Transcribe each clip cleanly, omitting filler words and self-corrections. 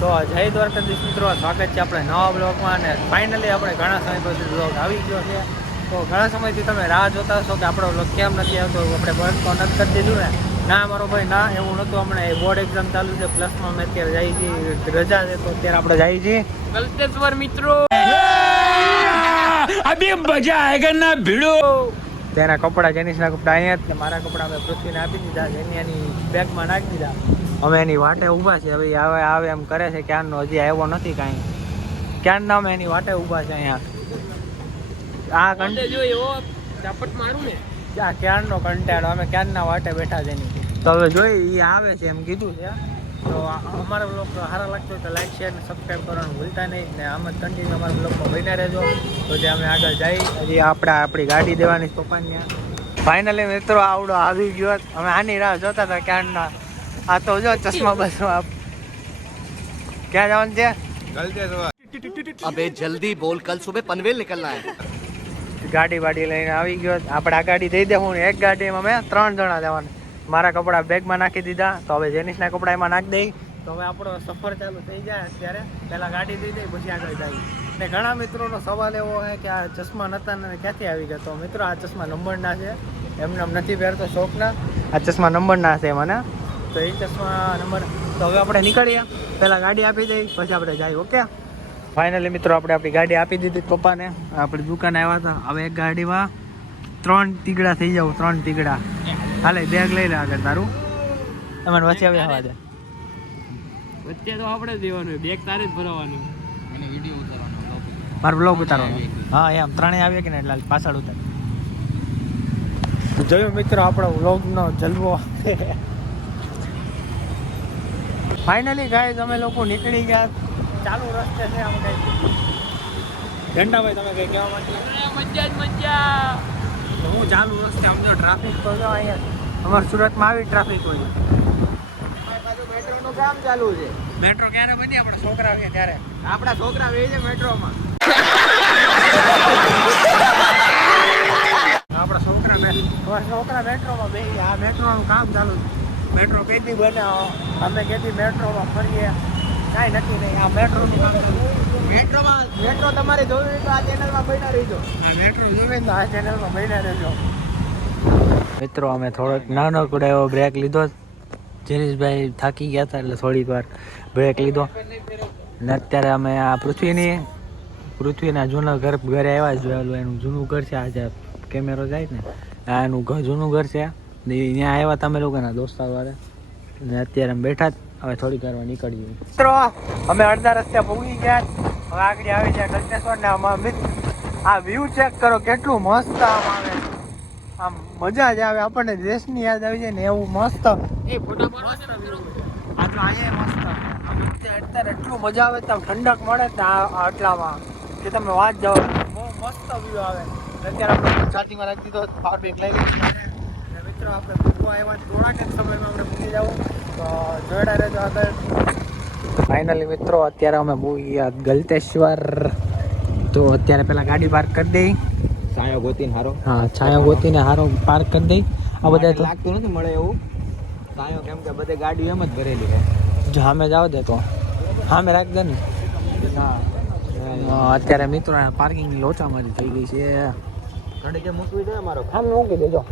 તો જય દ્વારકાધીશ મિત્રો, સ્વાગત છે આપણે નવા બ્લોગમાં. અને ફાઇનલી આપણે ઘણા સમય પછી બ્લોગ આવી ગયો છે. તો ઘણા સમયથી તમે રાહ જોતા હશો કે આપણો બ્લોગ કેમ નથી આવતો, આપણે બંધ તો નથી કરી દીધું ને. ના મારો ભાઈ ના, એવું નહોતું. હમણાં બોર્ડ એક્ઝામ ચાલુ છે, પ્લસમાં અમે અત્યારે જઈએ છીએ, રજા છે તો અત્યારે આપણે જઈએ છીએ ગલતેશ્વર મિત્રો. અભી મજા આયેગા ના ભીડો. તેના કપડા, જેનીસના કપડા અહીંયા જ, મારા કપડા અમે પૃથ્વીને આપી દીધા, એની બેગમાં નાખી દીધા. અમે એની વાટે ઊભા છે, હવે આવે આવે એમ કરે છે. ક્યારનો હજી આવ્યો નથી કાંઈ. ક્યારના અમે એની વાટે ઊભા છે અહીંયા. આ કંટે જોયો ઝાપટ મારું ને, ક્યારનો કંટાળો. અમે ક્યારના વાટે બેઠા છે એની. તો હવે જોઈ એ આવે છે એમ કીધું છે. તો અમારા બ્લોગ સારા લાગતો હોય તો લાઈક શેર અને સબસ્ક્રાઈબ કરવાનું ભૂલતા નહીં. ને આમ જ કન્ટિન્યુ અમારા બ્લોગમાં બન્યા રહેજો. તો જે અમે આગળ જઈ, હજી આપણી ગાડી દેવાની પપ્પાની. ફાઇનલી મિત્રો આવડો આવી ગયો. અમે આની રાહ જોતા હતા ક્યારના. આ તો જો ચશ્મા બસમાં ક્યાં જવાનું છે? अबे जल्दी बोल, कल सुबह पनवेल निकलना है. ગાડી વાડી લઈને આવી ગયો. આપણે આ ગાડી દઈ દેવું ને, એક ગાડીમાં અમે 3 જણા જવાના. મારા કપડાં બેગમાં નાખી દીધા, તો હવે જેનિસના કપડા એમાં નાખી દઈ. તો હવે આપણો સફર ચાલુ થઈ જાય. અત્યારે પહેલાં ગાડી દઈ દઈ, પછી આગળ જઈએ. ને ઘણા મિત્રોનો સવાલ એવો છે કે આ ચશ્મા નહોતા ને ક્યાંથી આવી ગયા. તો મિત્રો આ ચશ્મા નંબરના છે, એમને નથી પહેરતો શોખના. આ ચશ્મા નંબરના છે મને, તો એ ચશ્મા નંબર. તો હવે આપણે નીકળીએ, પહેલાં ગાડી આપી દઈ, પછી આપણે જઈએ. ઓકે ફાઇનલી મિત્રો આપણે આપણી ગાડી આપી દીધી પપ્પાને. આપણી દુકાને આવ્યા હતા. હવે એક ગાડીમાં 3 ટીકડા થઈ જાવ, 3 ટીકડા. હાલે બેગ લઈ લે આગળ તારું. તમારે વચ્ચે આવી હવા દે. વચ્ચે તો આપણે દેવાનું, બેગ તારે જ ભરવાનું અને વિડીયો ઉતારવાનો, મારો બ્લોગ ઉતારવાનો. હા એમ 3 આવીએ કે ને એટલે પાછળ ઉતાર. જોયું મિત્રો આપણો વ્લોગનો જલવો. ફાઇનલી ગાઈઝ અમે લોકો નીકળી ગયા. ચાલુ રસ્તે છે આમ કઈ. ઘંટાભાઈ તમે કઈ કહેવા માંગો? મજા જ મજા. તો હું ચાલુ રસ્તે આમ જો ટ્રાફિક તો જો અહીંયા અમારા સુરતમાં આવી ટ્રાફિક હોય. મેટ્રોનું કામ ચાલુ છે. મેટ્રો ક્યારે બની? આપણા છોકરા આવીએ ત્યારે. આપણા છોકરા આવે છે મેટ્રોમાં. આપણા છોકરા મેટ્રોમાં બેસી. આ મેટ્રોનું કામ ચાલુ છે. મેટ્રો કેથી બને, અમે કેથી મેટ્રોમાં ફરીએ, કાંઈ નક્કી નહીં. આ મેટ્રોનું કામ ચાલુ. મેટ્રો તમારે જોવી હોય તો આ ચેનલમાં બન્યા રહેજો. આ મેટ્રો જોવે તો આ ચેનલમાં બન્યા રહેજો. મિત્રો અમે થોડોક નાનકડો એવો બ્રેક લીધો. જિનેશભાઈ થાકી ગયા હતા એટલે થોડીક વાર બ્રેક લીધો. ને અત્યારે અમે આ પૃથ્વીના જૂના ઘરે આવ્યા જોયેલું. એનું જૂનું ઘર છે. આજે કેમેરો જાય ને, આ એનું જૂનું ઘર છે. ત્યાં આવ્યા તમે લોકોના દોસ્તાર વાળા. ને અત્યારે અમે બેઠા જ. હવે થોડી વાર નીકળીએ મિત્રો. અમે અડધા રસ્તે પહોંચી ગયા. હવે આગળ આવી જાય ગલતેશ્વર ને. આમાં આ વ્યૂ ચેક કરો, કેટલું મસ્ત આમ આવે. આમ મજા જ આવે, આપણને દેશની યાદ આવી જાય ને એવું મસ્ત. એ ફોટો મસ્ત વ્યૂ. આ તો અહીંયા મસ્ત. અત્યારે એટલું મજા આવે, તમે ઠંડક મળે ને આટલામાં કે તમે વાત જાઓ. બહુ મસ્ત વ્યૂ આવે. અત્યારે આપણે ચાર્જિંગમાં રાખી દીધો, પાવર બેંક લઈ લીધી. મિત્રો આપણે પૂગવા આવ્યા, થોડાક જ સમયમાં આપણે પૂગી જવું. તો જોડા રહેજો આગળ. ફાઇનલી મિત્રો અત્યારે અમે બહુ ગલતેશ્વર. તો અત્યારે પેલા ગાડી પાર્ક કરી દઈ. છાયો ગોતીને હારો. હા છાયો ગોતીને હારો પાર્ક કરી દઈ. આ બધા તો લાગતું નથી મળે એવું છાયો, કેમ કે બધે ગાડીઓ એમ જ ભરેલી છે. જો સામે જાવ દે તો સામે રાખ દે ને. અત્યારે મિત્રો પાર્કિંગની લોચામાં થઈ ગઈ છે. ગાડી જે મૂકવી જોઈએ મારો સામે મૂકી દેજો.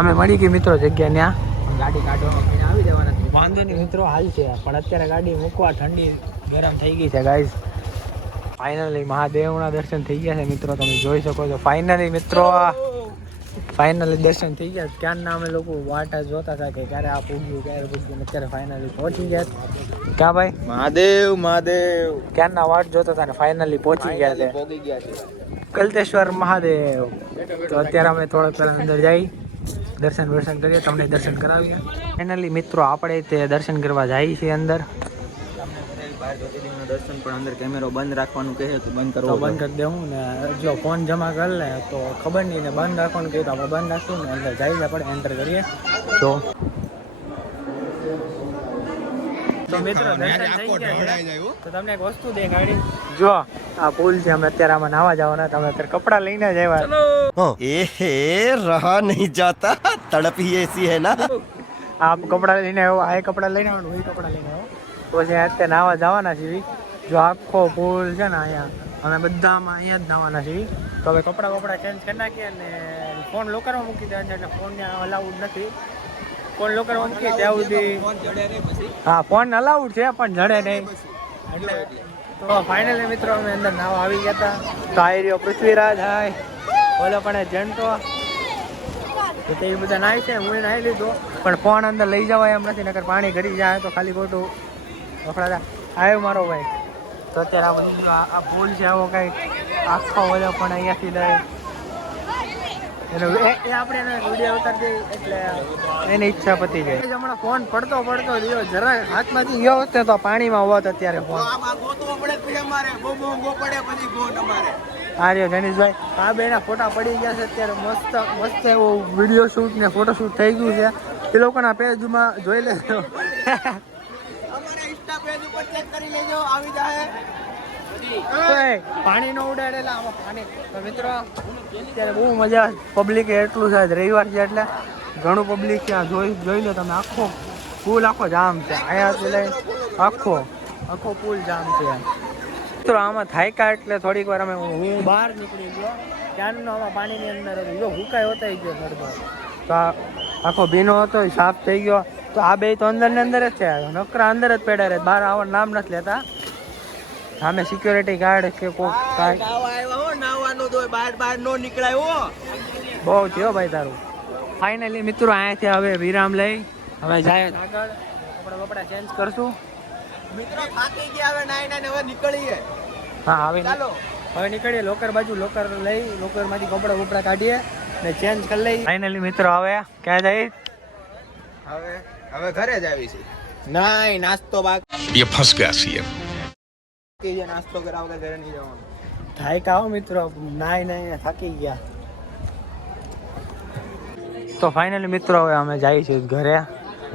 અમે મળી ગઈ મિત્રો જગ્યા ત્યાં. ગાડી કાઢવામાં આવી જવાના. વાંધો નહીં મિત્રો, હાલ છે. પણ અત્યારે ગાડી મૂકવા ઠંડી ગરમ થઈ ગઈ છે ગાઈઝ. ફાઇનલી મહાદેવના દર્શન થઈ ગયા છે મિત્રો, તમે જોઈ શકો છો. ફાઇનલી મિત્રો ફાઇનલી દર્શન થઈ ગયા. ક્યારના અમે લોકો વાટ જોતા હતા કે ક્યારે આ પૂગ્યું, ક્યારે પૂગ્યું. અત્યારે ફાઇનલી પહોંચી ગયા. ક્યાં ભાઈ? મહાદેવ ક્યારના વાટ જોતા હતા ને ફાઇનલી પહોંચી ગયા છે. ગલતેશ્વર મહાદેવ. તો અત્યારે અમે થોડાક પહેલા અંદર જઈ દર્શન કરીએ, તમને દર્શન કરાવીએ. ફાઇનલી મિત્રો આપણે તે દર્શન કરવા જઈએ છીએ અંદર. દર્શન પણ અંદર કેમેરો બંધ રાખવાનું કહે તો બંધ તો બંધ કરી દેવું ને. જો ફોન જમા કરી લે તો ખબર નહીં, ને બંધ રાખવાનું કહે તો આપણે બંધ રાખશું ને. અંદર જઈએ આપણે એન્ટર કરીએ. તો મિત્રો દર્શન થઈ ગયા. તો તમને એક વસ્તુ દેખાડી. જો આ પુલ છે, અમે અત્યારે આમાં નાવા જવાના. તમે અત્યારે કપડાં લઈને જ આવ્યા. रहा नहीं जाता, तड़प ही ऐसी है ना. આપ કપડાં લઈને આવ્યો, આ કપડાં લઈને આવ્યો, એ કપડાં લઈને આવ્યો. પછી અત્યારે નાવા જવાના છીએ. જો આખો પુલ છે ને અહીંયા અમે બધામાં અહીંયા જ નાવાના છીએ. તો હવે કપડાં ચેન્જ કરી નાખીએ અને ફોન લોકરમાં મૂકી દેવા છે એટલે ફોન અલાઉડ નથી. ફોન લોકરમાં મૂકીએ ત્યાં સુધી હા ફોન અલાઉડ છે પણ જડે નહીં એટલે. તો ફાઇનલી મિત્રો અમે અંદર નાવા આવી ગયા હતા. તો આવી રહ્યો પૃથ્વીરાજ હાય ઓલો પણ જેન્ટો તો એ બધા નાહી છે. હું નાહી લીધો પણ ફોન અંદર લઈ જવાય એમ નથી નકર પાણી ઘરી જાય તો ખાલી ખોટું વખડા આવ્યો મારો ભાઈ. તો અત્યારે આ બધું આ પુલ છે આવો કંઈક આખો ઓલો પણ અહીંયાથી લઈ એ આપણે એને વિડીયો ઉતારી દઈએ એટલે એની ઈચ્છા પતી ગઈ. હમણાં ફોન પડતો રહ્યો જરા હાથમાંથી ગયો હોત તો પાણીમાં હોત અત્યારે ફોન. આ રહ્યો જનીશભાઈ આ બેના ફોટા પડી ગયા છે અત્યારે મસ્ત એવો વિડીયો શૂટ ને ફોટો શૂટ થઈ ગયું છે. એ લોકોના પેજમાં જોઈ લેજો. પાણી નો ઉડાડેલા આમાં પાણી. તો મિત્રો અત્યારે બહુ મજા પબ્લિક એટલું છે રવિવાર છે એટલે ઘણું પબ્લિક ત્યાં જોઈ લો તમે. આખો પુલ આખો જામ છે અહીંયાથી લઈને આખો પુલ જામ છે. મિત્રો આમાં થાયકા એટલે થોડીક વાર અમે હું બહાર નીકળી ગયો ત્યાંનો આમાં પાણીની અંદર હતો હુકાય હોતા ગયો ગરબો. તો આખો ભીનો હતો સાફ થઈ ગયો. તો આ બે તો અંદર ને અંદર જ છે નકરા અંદર જ પેડા રહે બહાર આવવાનું નામ નથી લેતા. સામે સિક્યોરિટી ગાર્ડ કે કોક બહુ થયો ભાઈ તારું. ફાઇનલી મિત્રો અહીંયાથી હવે વિરામ લઈ હવે જાય આગળ કપડા ચેન્જ કરશું. મિત્રો થાકી ગયા હવે હવે નીકળીએ. હા હવે નીકળીએ લોકર બાજુ. લોકર લઈ લોકરમાંથી કપડા કાઢીએ ને ચેન્જ કરી લઈ. ફાઇનલી મિત્રો હવે ક્યાં જઈએ? હવે ઘરે જ આવી છે. નાઈ નાસ્તો બાકી ये फंस गया सीएम નાસ્તો કરાવ કે ઘરે નહીં જવાનું થાય કાઓ મિત્રો. નાઈ થાકી ગયા. તો ફાઇનલી મિત્રો હવે અમે જઈએ છીએ ઘરે.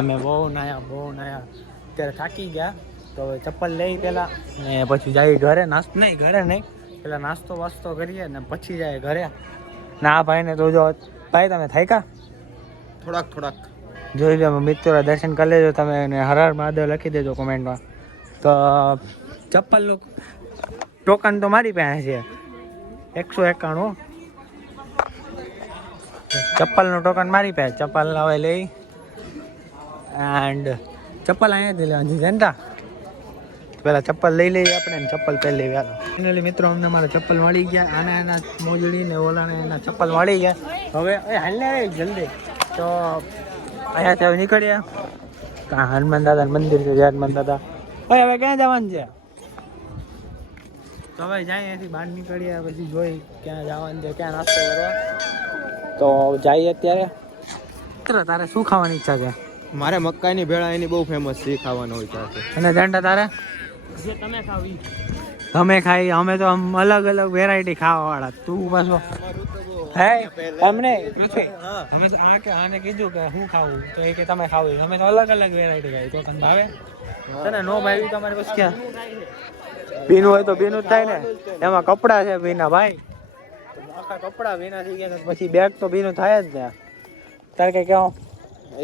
અમે બહુ નાયા અત્યારે થાકી ગયા. તો હવે ચપ્પલ લઈ પેલા ને પછી જઈએ ઘરે. ઘરે નહીં પેલા નાસ્તો વાસ્તો કરીએ ને પછી જાય ઘરે. ના ભાઈને તો જો ભાઈ તમે થાક્યા થોડાક જોઈ લો મિત્રો દર્શન કરી લેજો તમે અને હર હર મહાદેવ લખી દેજો કોમેન્ટમાં. તો ચપ્પલનું ટોકન તો મારી પાસે છે 191. ચપ્પલનું ટોકન મારી પાસે. ચપ્પલ હવે લઈ એન્ડ ચપ્પલ અહીંયાથી લેવાની જનતા પેલા ચપ્પલ લઈ લઈએ આપણે ને ચપ્પલ પહેરી લઈએ. ફાઇનલી મિત્રો અમને મારા ચપ્પલ મળી ગયા. આના એના મોજડી ને ઓલાને એના ચપ્પલ મળી ગયા. હવે હાલ ને જલ્દી તો અહીંયાથી હવે નીકળ્યા. હનુમાન દાદા મંદિર છે હનુમાન દાદા. હવે ક્યાં જવાનું છે? તો હવે જાય અહીંયાથી બહાર નીકળ્યા પછી જોઈ ક્યાં જવાનું છે ક્યાં નાસ્તો કરવા. તો જઈએ અત્યારે. તારે શું ખાવાની ઈચ્છા છે? મારે મકાઈની ભેળા એની બહુ ફેમસ છે ખાવાનો હોય છે. અને ઝંડા તારે જે તમે ખાવી અમે ખાઈ. અમે તો આમ અલગ વેરાયટી ખાવા વાળા. તું પાછો હે અમને અમે તો આને કીધું કે હું ખાવું તો એ કે તમે ખાવું. અમે તો અલગ વેરાયટી ખાઈ. તો તને ભાવે? તને નો ભાવી તમારે બસ ક્યાં ભીનું હોય તો ભીનું જ થાય ને. એમાં કપડા છે ભીના ભાઈ. આખા કપડા ભીના થઈ ગયા પછી બેગ તો ભીનું થાય જ ને. તારે કઈ કેવું?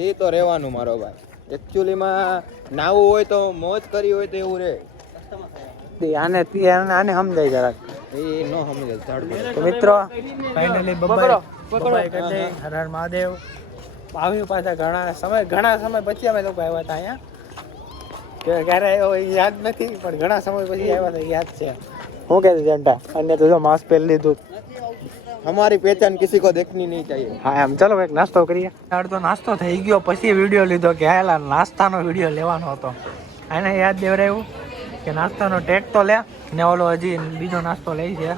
એ તો રહેવાનું મારો ભાઈ. એકચ્યુઅલીમાં નાવું હોય તો મોજ કરી હોય તો એવું રહે. આને સમજાય જરાક એ નો સમજે. તો મિત્રો ફાઇનલી બબાઈ કરી દઈ. હર હર મહાદેવ. આવ્યું પાછા ઘણા સમય પછી અમે લોકો આવ્યા હતા અહીંયા. ક્યારે આવ્યો યાદ નથી પણ ઘણા સમય પછી આવ્યા હતા યાદ છે. શું કે જંટા અને તો જો માસ્ક પહેરી લીધું. हमारी पहचान किसी को देखनी नहीं चाहिए. હા એમ ચલો એક નાસ્તો કરીએ. તો નાસ્તો થઈ ગયો પછી વિડીયો લીધો કે હાલા નાસ્તાનો વિડીયો લેવાનો હતો. આને યાદ દેવરાયું કે નાસ્તાનો ટેગ તો લે ને ઓલો હજી બીજો નાસ્તો લઈ છે.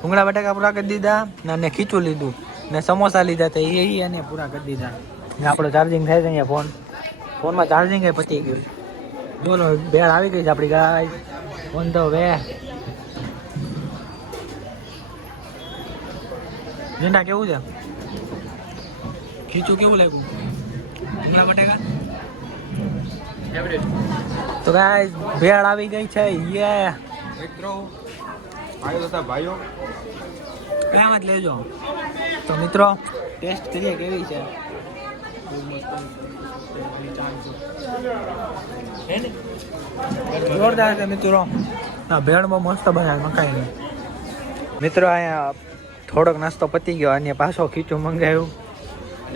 ભૂંગળા બટાકા પૂરા કરી દીધા ને ખીચું લીધું ને સમોસા લીધા તો એ એને પૂરા કરી દીધા. ને આપણો ચાર્જિંગ થાય છે અહીંયા ફોનમાં ચાર્જિંગ પતી ગયું. બોલો ભેળ આવી ગઈ છે આપણી ગાય ઓન ધ વે. ઝંડા કેવું છે? ખીચું કેવું લાગ્યું? ભૂંગળા બટાકા તો ગાઈસ ભેળ આવી ગઈ છે. યે મિત્રો આયો હતા ભાઈઓ એમ જ લેજો. તો મિત્રો ટેસ્ટ કરીએ કેવી છે. જોરદાર છે મિત્રો. આ ભેળમાં મસ્ત બનાવે મકાઈ. મિત્રો અહીંયા થોડોક નાસ્તો પતી ગયો અને પાછો ખીચું મંગાવ્યું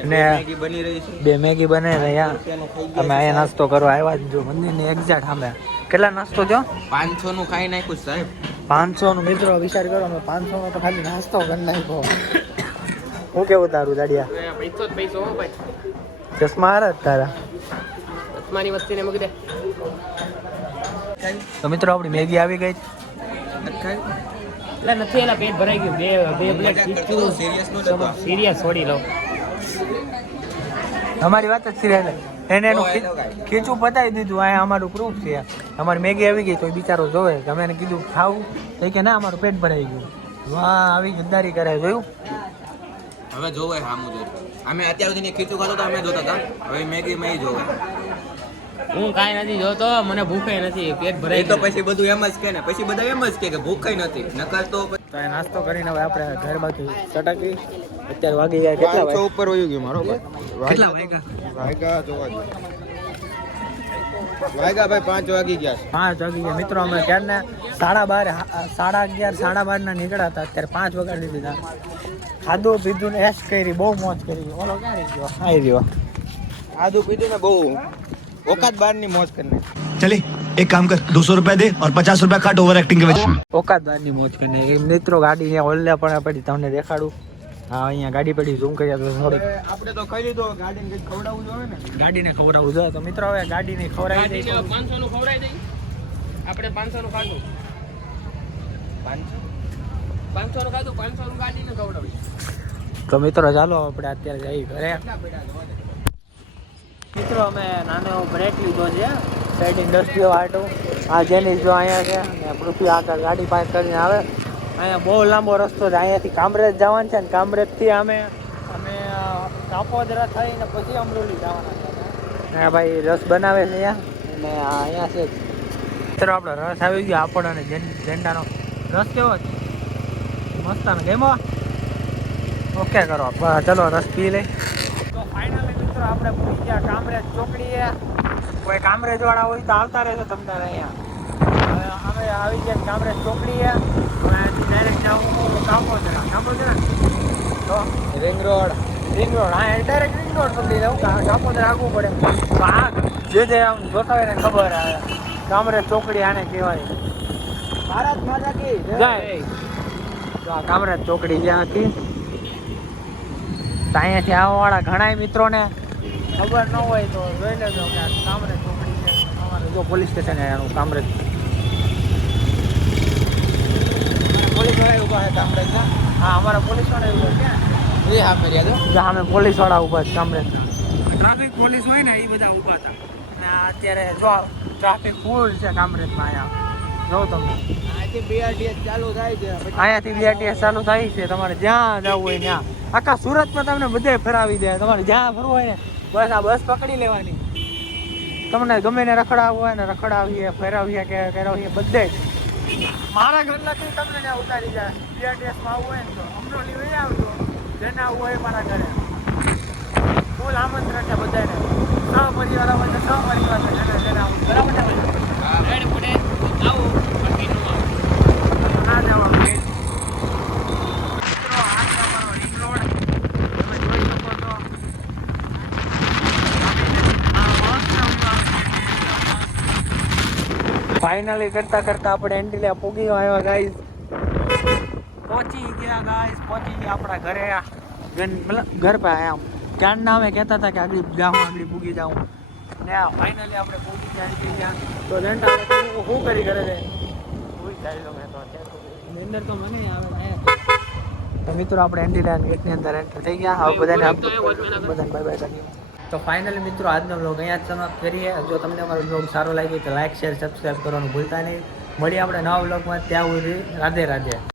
અને બની રહી છે. 2 મેગી બને રહ્યા. અમે અહીંયા નાસ્તો કરવા આવ્યા જ જો મંદિરની એક્ઝેક્ટ સામે. કેટલા નાસ્તો જો 500 નું ખાઈ નાખ્યું સાહેબ. 500 નું મિત્રો વિચાર કરો અમે 500 નો તો ખાલી નાસ્તો કરી નાખ્યો. હું કેવું તારું દાડિયા? પૈસો હો ભાઈ, ચશ્મા હારા જ તારા. ચશ્માની વસ્તીને મૂકી દે. તો મિત્રો આપણી મેગી આવી ગઈ. એટલે નથી, એલા પેટ ભરાઈ ગયું. બે પ્લેટ ખીચું સિરિયસ છોડી લો. અમારી વાત જ સિરિયસ. એને એનું ખીચું પતાવી દીધું. અહીંયા અમારું પ્રૂફ છે. અમારી મેગી આવી ગઈ તો એ બિચારો જોવે કે અમે એને કીધું ખાવું તો કે ના અમારું પેટ ભરાઈ ગયું. વાહ આવી ગદ્દારી કરે. જોયું? હવે જોવે સામું જો. અમે અત્યાર સુધી ખીચું ખાતો તો અમે જોતા હતા. હવે મેગી માં જોવે. હું કાંઈ નથી જોતો, મને ભૂખે નથી, પેટ એ ભરાઈ તો ગયું. પછી બધું એમ જ કે ને, પછી બધા એમ જ કે ભૂખ નથી. નકર તો તો એ નાસ્તો કરીને હવે આપણે ઘર બાજુ સટાકી. અત્યારે વાગી ગયા કેટલા 500 ઉપર વયું ગયું મારો ભાઈ. કેટલા વાગ્યા? વાગ્યા જોવા દો. વાગ્યા ભાઈ 5 વાગી ગયા છે. 5 વાગી ગયા મિત્રો. અમે ક્યારના 12:30 11:30 ના નીકળ્યા હતા. અત્યારે 5 વગાડી દીધા. ખાધું પીધું ને એશ કરી, બહુ મોજ કરી. ઓલો ક્યાં રહી ગયો? આવી રહ્યો. આદુ પીધું ને બહુ ઓકાત બારની મોજ કરીને. चले एक काम कर 200 रुपया दे और 50 रुपया काट ओवर एक्टिंग के वजह ઓકાત બારની મોજ કરીને. એ મિત્રો ગાડી અહીંયા ઓલ્લે પણ પડી, તમને દેખાડું. હા અહીંયા ગાડી પડી, ઝૂમ કર્યા તો થોડીક. આપણે તો ખાઈ લીધો, ગાડીને કંઈક ખવડાવવું જોઈએ ને. ગાડીને ખવડાવવું જોઈએ. તો મિત્રો હવે ગાડીને ખવડાવી દઈએ. 500 નું ખવડાવી દઈ. આપણે 500 નું ખાધું. 500 નું ખાધું, 500 નું ગાડીને ખવડાવી. તો મિત્રો ચાલો આપણે અત્યારે જઈએ ઘરે. મિત્રો અમે નાનો એવો બ્રેક લીધો છે સાઈડ ઇન્ડસ્ટ્રીઓ આટો. આ જેની જો અહીંયા છે ને પૃથ્વી આગળ ગાડી પાર્ક કરીને આવે. અહીંયા બહુ લાંબો રસ્તો છે. અહીંયાથી કામરેજ જવાનું છે ને કામરેજથી અમે કાપોદરા થઈને પછી અમરોલી જવાના છે. હા ભાઈ રસ બનાવે છે અહીંયા. અને અહીંયા છે મિત્રો આપણો રસ આવી ગયો. આપણ અને ઝેંડાનો રસ કેવો છે? મસ્ત ને ગેમો. ઓકે કરો ચલો રસ પી લઈ. તો ફાઇનલી મિત્રો આપણે પૂરી ગયા કામરેજ ચોકડીએ. કોઈ કામરેજ વાળા હોય તો આવતા રહેજો તમને અહીંયા. હવે અમે આવી ગયા કામરેજ ચોકડીએ. ડાયરેક્ટ જાઉં કાપોદરા. કાપોદરા તો રિંગ રોડ. હા ડાયરેક્ટ રિંગ રોડ પકડી જાઉં. કાપોદરા આગવું પડે. તો આ જે આમ જોતા હોય ને ખબર આવે કામરેજ ચોકડી આને કહેવાય. ભારત માતા કી જય. તો આ કામરેજ ચોકડી જ્યાં હતી. તો અહીંયાથી આવવાવાળા ઘણા મિત્રોને ખબર ન હોય તો જોઈ લેજો કે આ કામરેજ ચોકડી છે. અમારે જો પોલીસ સ્ટેશન એનું કામરેજ. પોલીસ વાળા ઊભા છે કામરેજ. હા અમારા પોલીસ વાળા ઊભા ક્યાં? એ હા ફેર્યા તો. અમે પોલીસ વાળા ઊભા છે કામરેજ. ટ્રાફિક પોલીસ હોય ને એ બધા ઊભા હતા. અને અત્યારે જો ટ્રાફિક ફૂલ છે કામરેજમાં. અહીંયા જો તમે આજે BRTS ચાલુ થાય છે. અહીંયાથી BRTS ચાલુ થાય છે. તમારે જ્યાં જવું હોય ત્યાં આખા સુરતમાં તમને બધે ફેરાવી દે. તમારે જ્યાં ફરવું હોય ને બસ આ બસ પકડી લેવાની. તમને ગમે ને રખડાવવું હોય ને રખડાવીએ, ફેરવીએ કે કરાવીએ બધે જ. મારા ઘરનાથી તમને ત્યાં ઉતારી જાય. BRTSમાં આવવું હોય ને તો અમરોલી લઈ આવજો. જેને આવવું હોય મારા ઘરે ફૂલ આમંત્રણ છે બધાને. સહપરિવાર આવે તો સહપરિવાર છે. જેને આવું બરાબર છે. રેડ પડે આવો, બાકી ન આવો. ના જવા મિત્રો આ છે અમારો રિંગ રોડ. તમે જોઈ શકો છો. ફાઇનલી કરતા કરતા આપણે એન્ટિલિયા પૂગી આવ્યા ગાઈસ. પહોંચી ગયા આપણા ઘરે. ઘર પર આમ ક્યારના અમે કહેતા હતા કે આગળ પૂગી જાઉં ને ફાઇનલી આપણે પૂગી ગયા. તો જંટા શું કરી ઘરે અંદર તો મને આવે. તો મિત્રો આપણે એન્ટિલિયા ગેટની અંદર એન્ટર થઈ ગયા. હવે બધાને બાય બાય કરીએ. તો ફાઇનલી મિત્રો આજનો વ્લોગ અહીંયા જ સમાપ્ત કરીએ. જો તમને અમારો વ્લોગ સારો લાગ્યો તો લાઈક શેર સબસ્ક્રાઈબ કરવાનું ભૂલતા નહીં. મળીએ આપણે નવા વ્લોગમાં. ત્યાં સુધી રાધે રાધે.